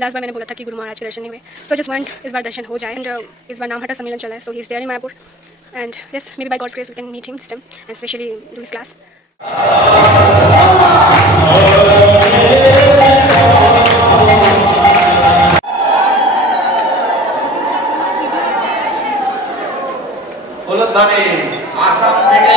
Last बार मैंने बोला था कि गुरु महाराज के दर्शन नहीं हुए, सो जस्ट वांट इस बार दर्शन हो जाए। एंड इस बार नामहट्टा सम्मेलन चला है, so he is there in Mayapur and yes maybe by God's grace we can meet him this time and specially do his class. Assam থেকে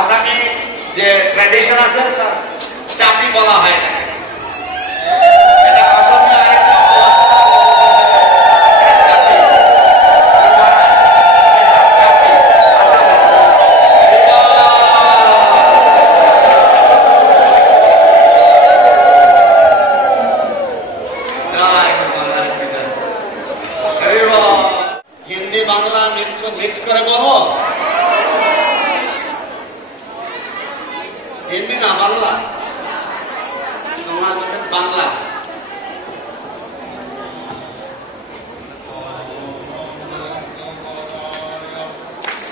আসামে যে ট্র্যাডিশন আছে চাপি বলা হয় না, এটা অসমীয়া আরেকটা হিন্দি বাংলা মিক্স করে বলবো, হিন্দি না বাংলা, তোমার বলছেন বাংলা।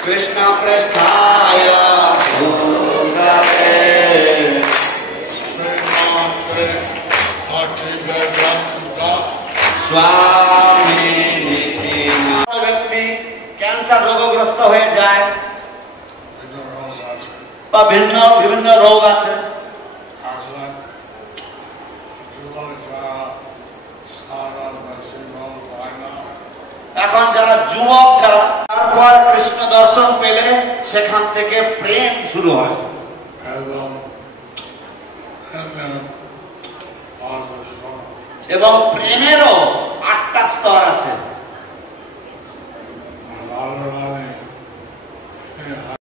কৃষ্ণ প্রেষ্ঠায় ভূতলে স্বামী নীতি। ব্যক্তি ক্যান্সার রোগগ্রস্ত হয়ে যায় বা বিভিন্ন রোগ আছে, এখন যারা যুবক যারা তারপর কৃষ্ণ দর্শন পেলে সেখান থেকে প্রেম শুরু হয়। এবং প্রেমেরও 8টা স্তর আছে।